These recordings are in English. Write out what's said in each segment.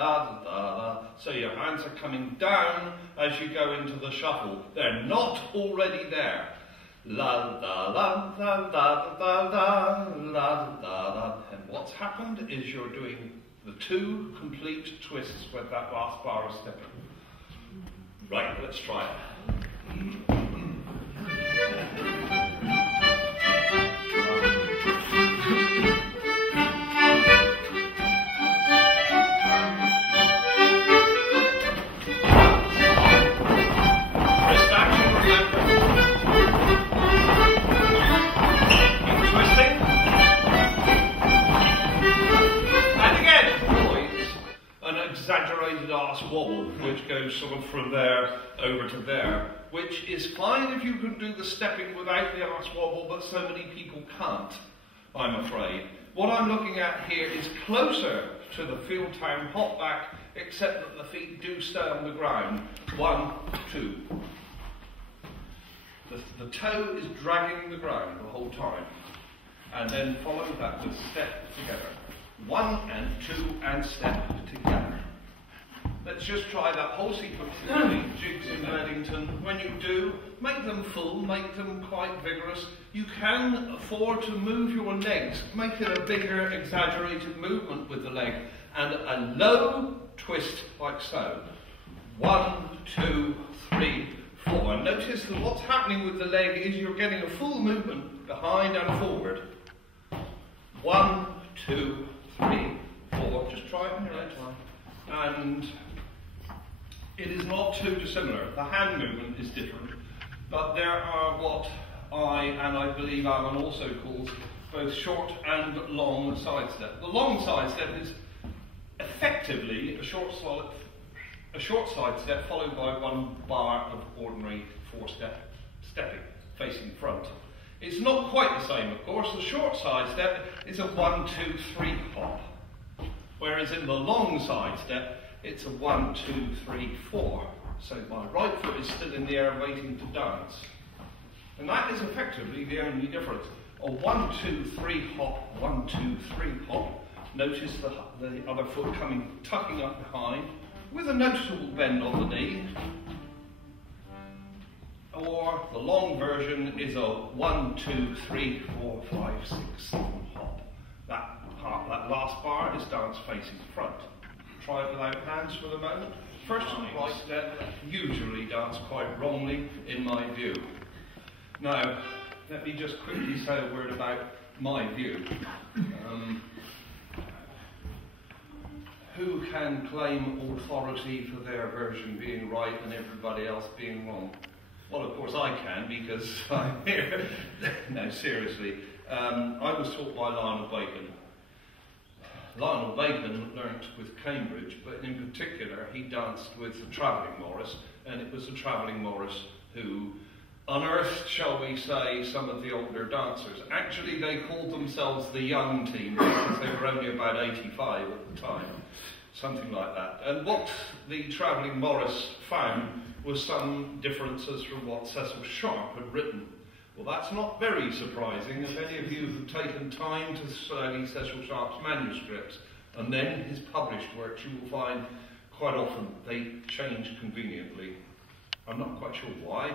da, da, da. So your hands are coming down as you go into the shuffle. They're not already there. La da la da da da da la da da. And what's happened is you're doing the 2 complete twists with that last bar of stepping. Right, let's try it. Exaggerated arse wobble, which goes sort of from there over to there, which is fine if you can do the stepping without the arse wobble, but so many people can't, I'm afraid. What I'm looking at here is closer to the field town hop back, except that the feet do stay on the ground. 1, 2. The toe is dragging the ground the whole time, and then follow that with step together. 1 and 2 and step together. Let's just try that whole sequence in Jigs in Bledington. When you do, make them full, make them quite vigorous. You can afford to move your legs, make it a bigger, exaggerated movement with the leg, and a low twist like so. 1, 2, 3, 4. And notice that what's happening with the leg is you're getting a full movement behind and forward. 1, 2, 3, 4. Just try it on your own time. And it is not too dissimilar. The hand movement is different, but there are what I believe Alan also calls both short and long side step. The long side step is effectively a short side step followed by 1 bar of ordinary 4-step stepping facing front. It's not quite the same, of course. The short side step is a 1, 2, 3 hop, whereas in the long side step it's a 1, 2, 3, 4. So my right foot is still in the air waiting to dance. And that is effectively the only difference. A 1, 2, 3 hop, 1, 2, 3 hop. Notice the other foot tucking up behind with a noticeable bend on the knee. Or the long version is a 1, 2, 3, 4, 5, 6, 7 hop. That last bar is dance facing front. Try it without hands for the moment. First and right step usually dance quite wrongly in my view. Now, let me just quickly say a word about my view. Who can claim authority for their version being right and everybody else being wrong? Well, of course I can, because I'm here. No, seriously. I was taught by Lionel Bacon. Lionel Bacon learnt with Cambridge, but in particular he danced with the travelling Morris, and it was the travelling Morris who unearthed, shall we say, some of the older dancers. Actually, they called themselves the young team because they were only about 85 at the time, something like that. And what the travelling Morris found was some differences from what Cecil Sharp had written. Well, that's not very surprising. If any of you have taken time to study Cecil Sharp's manuscripts and then his published works, you will find quite often they change conveniently. I'm not quite sure why.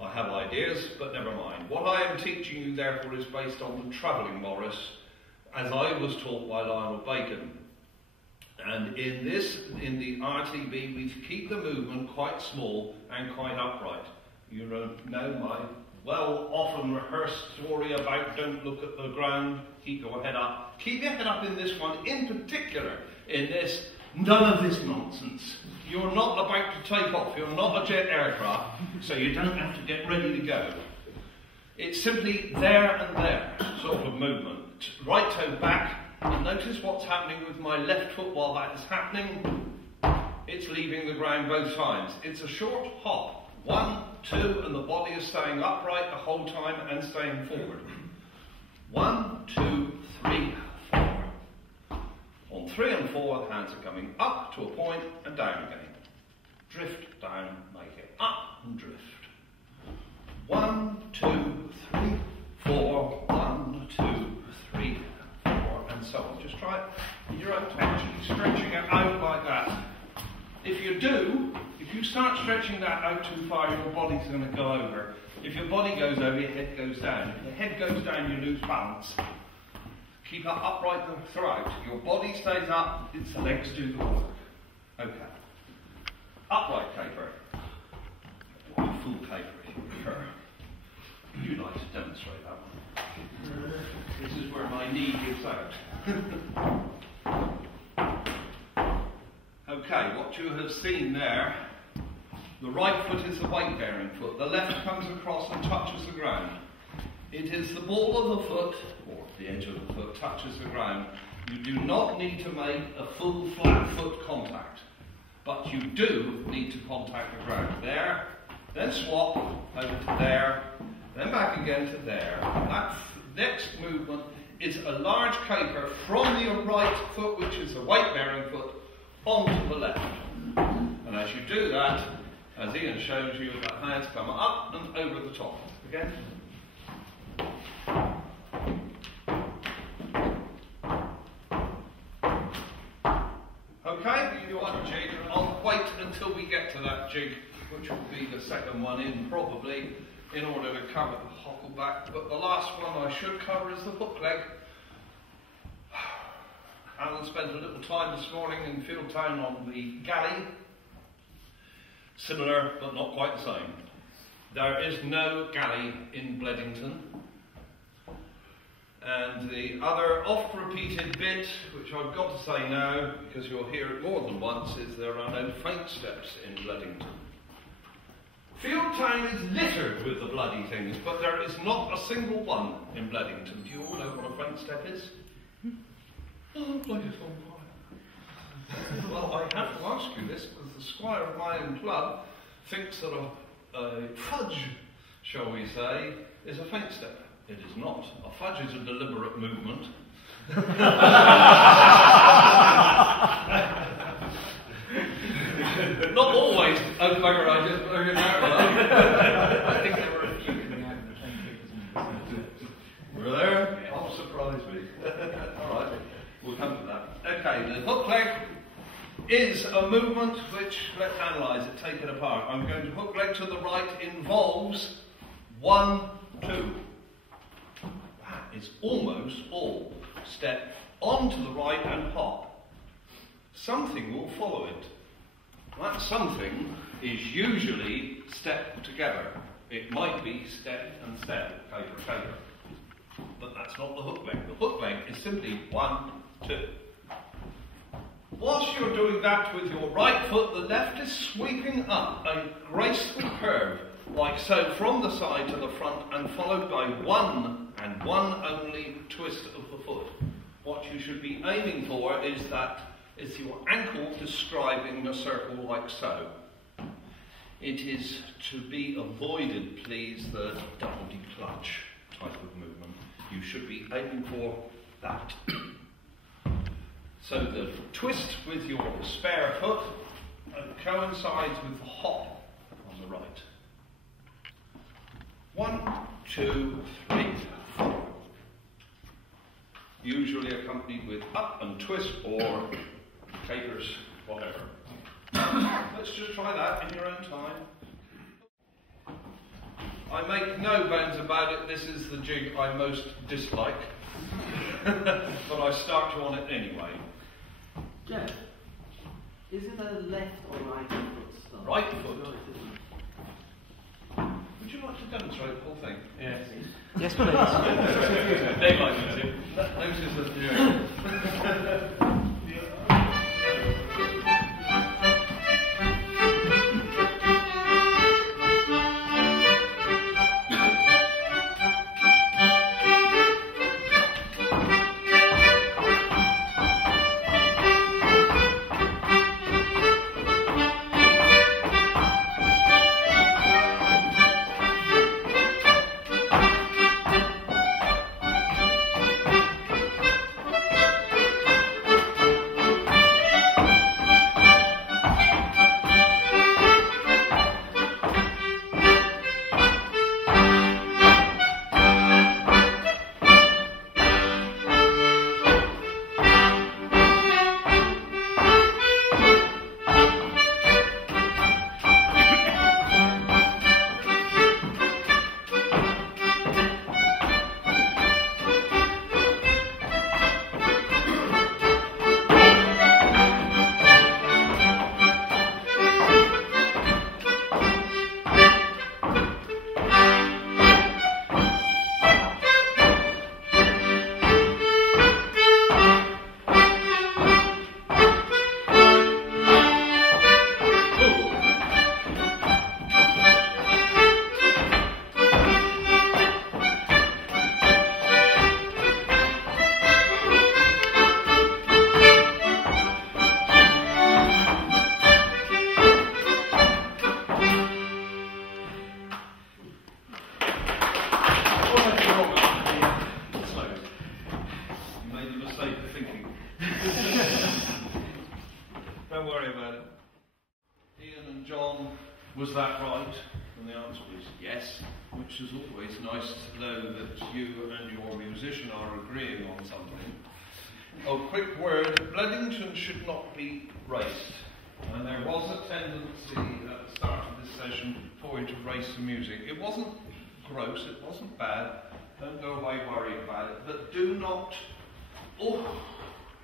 I have ideas, but never mind. What I am teaching you, therefore, is based on the travelling Morris, as I was taught by Lionel Bacon. And in the RTB, we keep the movement quite small and quite upright. You know my often rehearsed story about don't look at the ground, keep your head up. Keep your head up in this one, in particular, in this, none of this nonsense. You're not about to take off, you're not a jet aircraft, so you don't have to get ready to go. It's simply there and there sort of movement. Right toe back, and notice what's happening with my left foot while that is happening. It's leaving the ground both times. It's a short hop. 1, 2, and the body is staying upright the whole time and staying forward. 1, 2, 3, 4. On 3 and 4, the hands are coming up to a point and down again. Drift down, make it up and drift. 1, 2, 3, 4. 1, 2, 3, 4, and so on. Just try it. You're actually stretching it out like that. If you start stretching that out too far, your body's going to go over. If your body goes over, your head goes down. If your head goes down, you lose balance. Keep it upright throughout. Your body stays up, it's the legs do the work. Okay. Upright caper. Full caper if you prefer. Would you like to demonstrate that one? This is where my knee gives out. Okay, what you have seen there, the right foot is the weight-bearing foot. The left comes across and touches the ground. It is the ball of the foot, or the edge of the foot, touches the ground. You do not need to make a full flat foot contact, but you do need to contact the ground. There, then swap over to there, then back again to there. That next movement is a large caper from your right foot, which is the weight-bearing foot, onto the left. And as you do that, as Ian shows you, the hands come up and over the top. Again. Okay, you do one jig. I'll wait until we get to that jig, which will be the second one in probably, in order to cover the hockle back. But the last one I should cover is the hook leg. Alan spent a little time this morning in Fieldtown on the galley. Similar, but not quite the same. There is no galley in Bledington. And the other oft-repeated bit, which I've got to say now, because you'll hear it more than once, is there are no faint steps in Bledington. Fieldtown is littered with the bloody things, but there is not a single one in Bledington. Do you all know what a faint step is? Oh, bloody fine. Well, I have to ask you this, because the squire of my own club thinks that a fudge, shall we say, is a faint step. It is not. A fudge is a deliberate movement. Not always. Oh, bugger, I just blew it out. I think there were a few coming out of the faint keepers. Were there? Oh, surprise me. All right, we'll come to that. Okay, the hook leg is a movement which, let's analyse it, take it apart. I'm going to hook leg to the right involves 1, 2. It's almost all step onto the right and hop. Something will follow it. That something is usually step together. It might be step and step, caper, caper. But that's not the hook leg. The hook leg is simply 1, 2. Whilst you're doing that with your right foot, the left is sweeping up a graceful curve, like so, from the side to the front, and followed by one and one only twist of the foot. What you should be aiming for is your ankle describing the circle like so. It is to be avoided, please, the double clutch type of movement. You should be aiming for that. So the twist with your spare foot coincides with the hop on the right. 1, 2, 3, 4. Usually accompanied with up and twist or capers, whatever. Let's just try that in your own time. I make no bones about it, this is the jig I most dislike. But I start you on it anyway. Jeff, is it a left or right foot start? Right foot. Would you like to demonstrate the whole thing? Yes. Yes, please. Daylight music. Notice that. Don't worry about it. Ian and John, was that right? And the answer was yes, which is always nice to know that you and your musician are agreeing on something. Oh, quick word, Bledington should not be raced. And there was a tendency at the start of this session for you to race the music. It wasn't gross, it wasn't bad. Don't go away worrying about it. But do not, how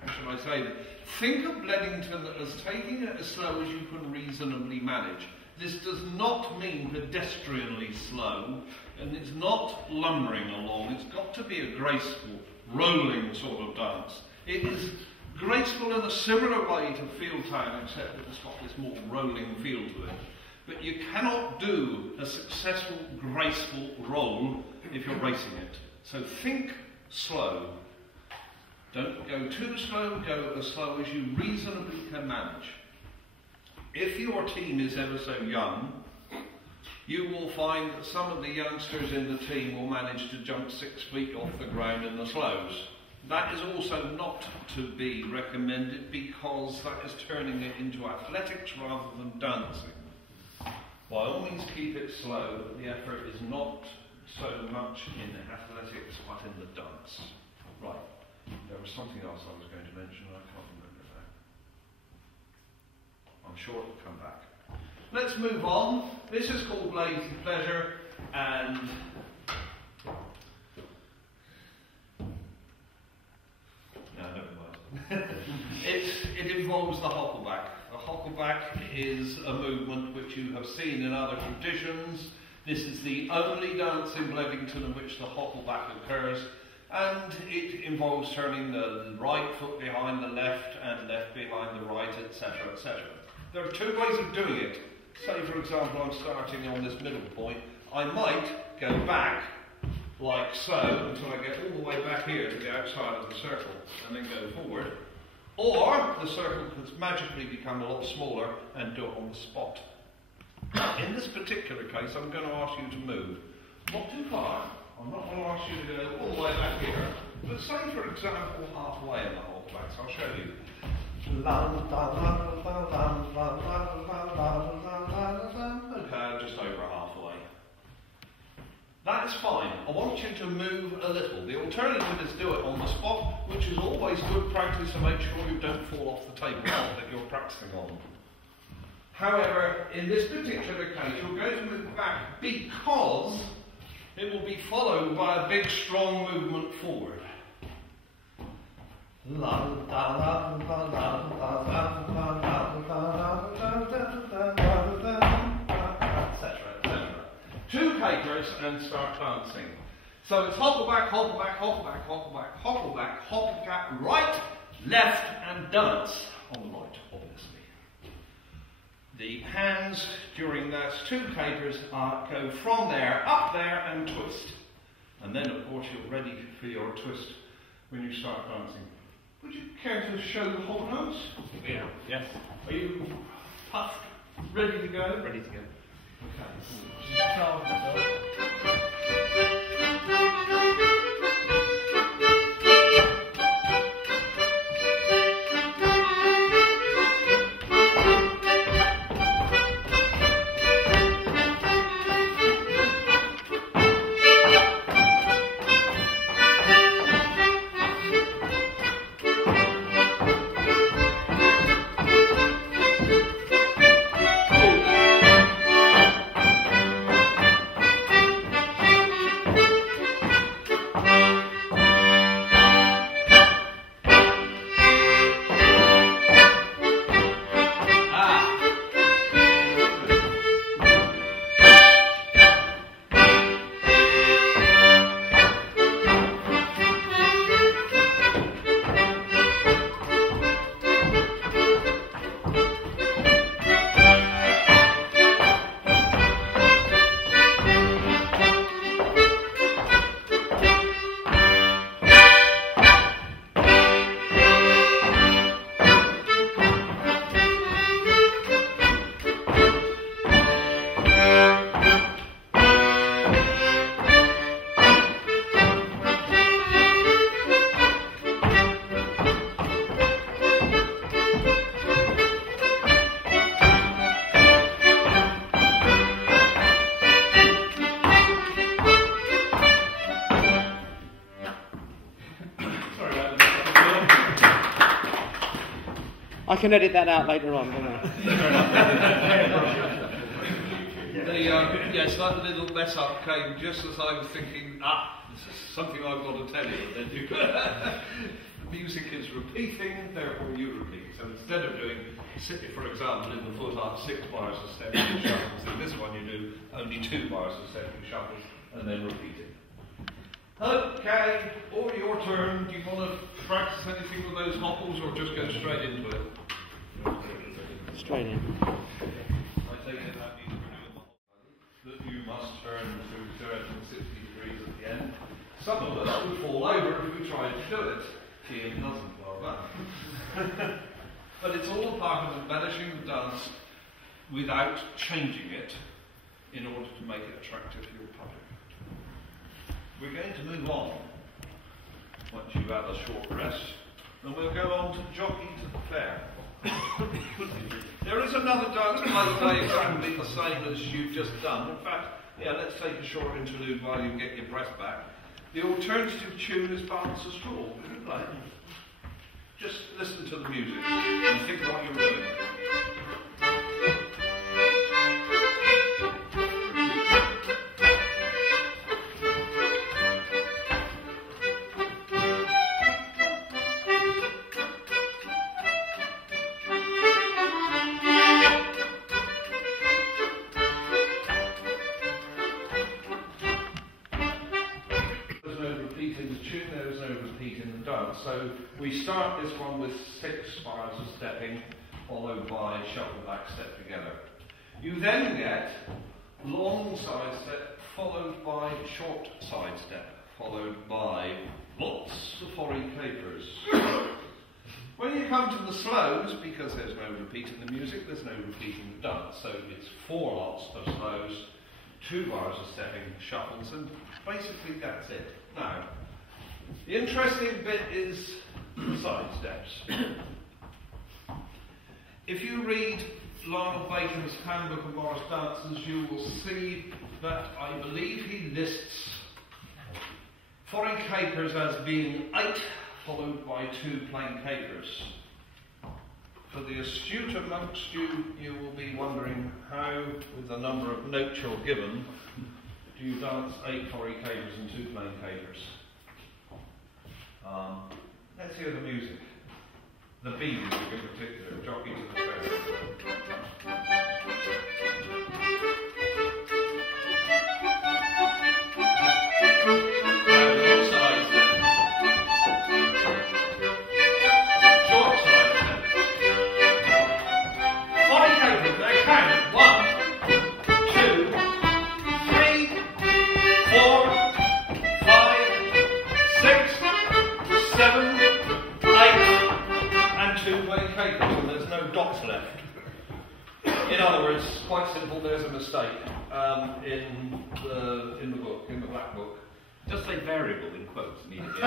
shall I say that? Think of Bledington as taking it as slow as you can reasonably manage. This does not mean pedestrianly slow, and it's not lumbering along. It's got to be a graceful, rolling sort of dance. It is graceful in a similar way to Field Town, except that it's got this more rolling feel to it. But you cannot do a successful, graceful roll if you're racing it. So think slow. Don't go too slow, go as slow as you reasonably can manage. If your team is ever so young, you will find that some of the youngsters in the team will manage to jump 6 feet off the ground in the slows. That is also not to be recommended because that is turning it into athletics rather than dancing. By all means keep it slow, but the effort is not so much in athletics but in the dance. Right, there was something else I was going to mention and I can't remember now. I'm sure it will come back. Let's move on. This is called Lazy Pleasure, and no, never mind. It involves the hockleback. The hockleback is a movement which you have seen in other traditions. This is the only dance in Bledington in which the hockleback occurs, and it involves turning the right foot behind the left and left behind the right, etc., etc. There are two ways of doing it. Say, for example, I'm starting on this middle point. I might go back like so until I get all the way back here to the outside of the circle and then go forward. Or the circle could magically become a lot smaller and do it on the spot. In this particular case, I'm going to ask you to move. Not too far. I'm not going to ask you to go all the way back here. But say, for example, halfway in the whole place. I'll show you. Okay, just over halfway. That is fine. I want you to move a little. The alternative is do it on the spot, which is always good practice to make sure you don't fall off the tabletop that you're practicing on. However, in this particular case, you're going to move back because it will be followed by a big, strong movement forward. Etc. Two capers and start dancing. So it's hockleback, hockleback, hockleback, hockleback, hockleback, hockleback, right, left, and dance on the right, obviously. The hands during those two capers go from there, up there, and twist. And then, of course, you're ready for your twist when you start dancing. Would you care to show the whole notes? Yeah. Yes. Are you puffed? Ready to go? Ready to go. Okay. can edit that out later on, don't I? Yes, that little mess up came just as I was thinking, this is something I've got to tell you. And then you the music is repeating, therefore you repeat. So instead of doing, for example, in the foot art 6 bars of stepping shuffles, in this one you do only 2 bars of stepping shuffles and then repeating. Okay, or your turn. Do you want to practice anything with those hopples or just go straight into it? Straight in. I take it that means we're doing that you must turn to 360 degrees at the end. Some of us would fall over if we tried to do it. Ian doesn't, well done. But it's all part of embellishing the dance without changing it in order to make it attractive to your public. We're going to move on once you've had a short rest, and we'll go on to Jockey to the Fair. There is another dance, by the way, exactly the same as you've just done. In fact, let's take a short interlude while you get your breath back. The alternative tune is Balance a Straw. Right? Just listen to the music and think what you're doing. So we start this one with 6 bars of stepping, followed by shuffle back step together. You then get long side step, followed by short side step, followed by lots of foreign capers. When you come to the slows, because there's no repeat in the music, there's no repeat in the dance, so it's 4 lots of slows, 2 bars of stepping, shuffles, and basically that's it. Now, the interesting bit is the side steps. If you read Lionel Bacon's Handbook of Morris Dances, you will see that I believe he lists foreign capers as being 8, followed by 2 plain capers. For the astute amongst you, you will be wondering how, with the number of notes you're given, do you dance 8 foreign capers and 2 plain capers? Let's hear the music. The B music in particular, Jockey to the Fair. And side step. Short side step. Foreign capers, they count. 1, 2, 3, 4, 5, 6, 7, 8, and 2 plain capers, and there's no dots left. In other words, quite simple, there's a mistake in the book, in the black book. Just say variable in quotes immediately.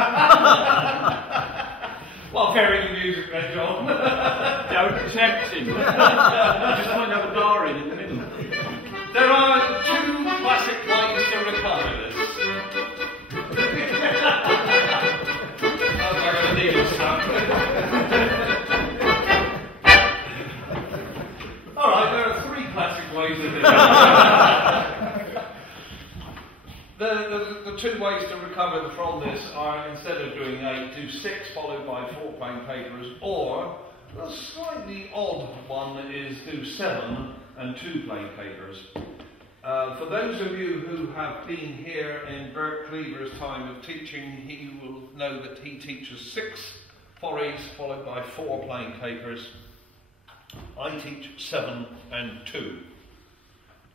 Well, vary the music then, John. Don't tempt him. You just might have a bar in the middle. There are 2 classic ways to recover this. I'm going to need it, Alright, there are 3 classic ways of it. The 2 ways to recover from this are, instead of doing 8, do 6 followed by 4 plain capers, or the slightly odd one is do 7 and 2 plain capers. For those of you who have been here in Bert Cleaver's time of teaching, he will know that he teaches 6 forays followed by 4 plain capers. I teach 7 and 2.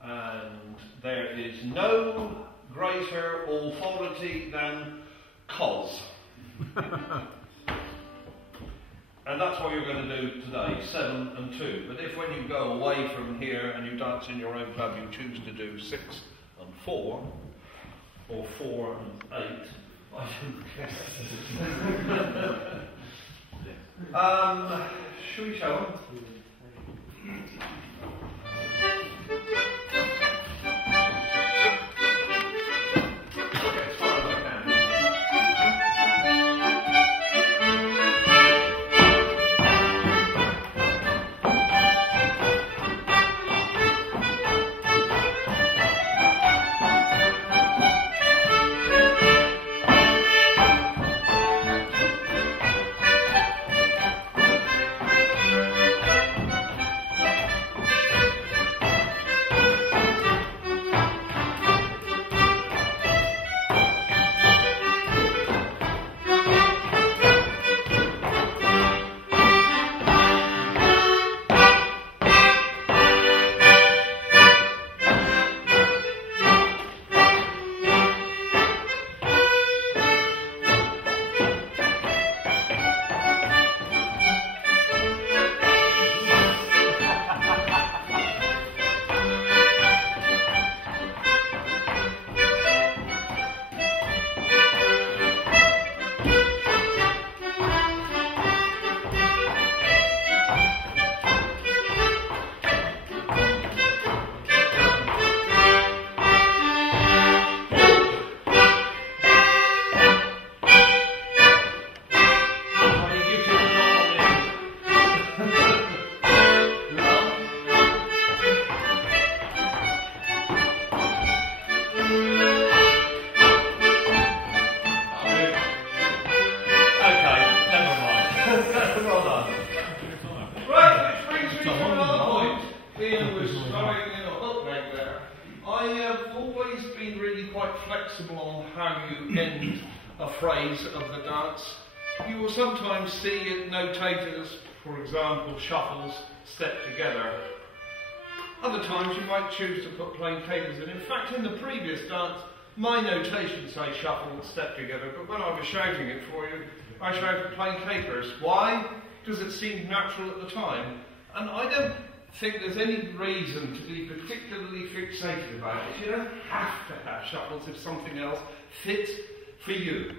And there is no greater authority than cos. And that's what you're going to do today, 7 and 2. But if when you go away from here and you dance in your own club, you choose to do 6 and 4, or 4 and 8, I don't care. Should we show them? Ian was throwing in a hook leg there. I have always been really quite flexible on how you end a phrase of the dance. You will sometimes see it notated as, for example, shuffles, step together. Other times you might choose to put plain capers in. In fact, in the previous dance, my notation say shuffle and step together, but when I was shouting it for you, I shouted plain capers. Why? Because it seemed natural at the time. And I don't think there's any reason to be particularly fixated about it. You don't have to have shuffles if something else fits for you.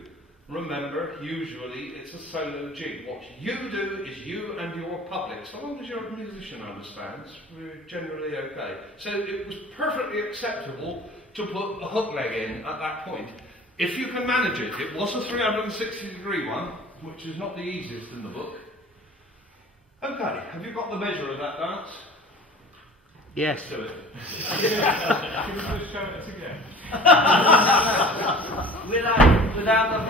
Remember, usually it's a solo jig. What you do is you and your public. So long as your musician understands, we're generally okay. So it was perfectly acceptable to put a hook leg in at that point. If you can manage it. It was a 360-degree one, which is not the easiest in the book. Okay, have you got the measure of that dance? Yes. Do it. Can you just show it again? Without the